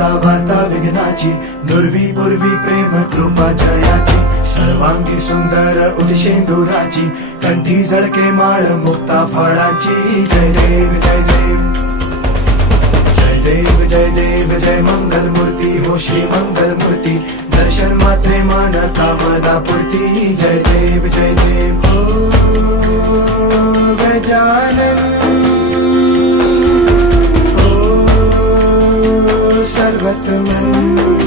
माता वार्ता विघ्नाची, नुरवी पूर्वी प्रेम कृपा जयाची, सर्वांगी सुंदर उदिशेंदुराची, कंठी झळके माळ मुक्ता फळाची. जय देव जय देव जय देव जय देव जय मंगल मूर्ती हो श्री मंगल मूर्ती, दर्शन मात्रे मन कामना पूर्ती. जय देव जय देव हो गजानन हो सर्वतमन.